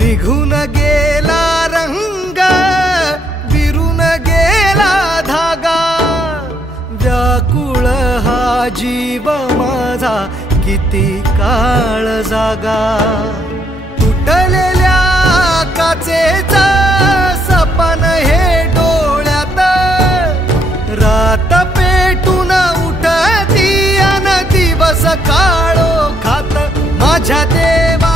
निघून गेला रंग, विरून गेला धागा, व्याकुळ हा जीव माझा किती काळ जागा. तुटलेल्या काचेचा सपन हे डोळ्यात, रात पेटून उठती अन दिवस काळो खात माझ्या देवा.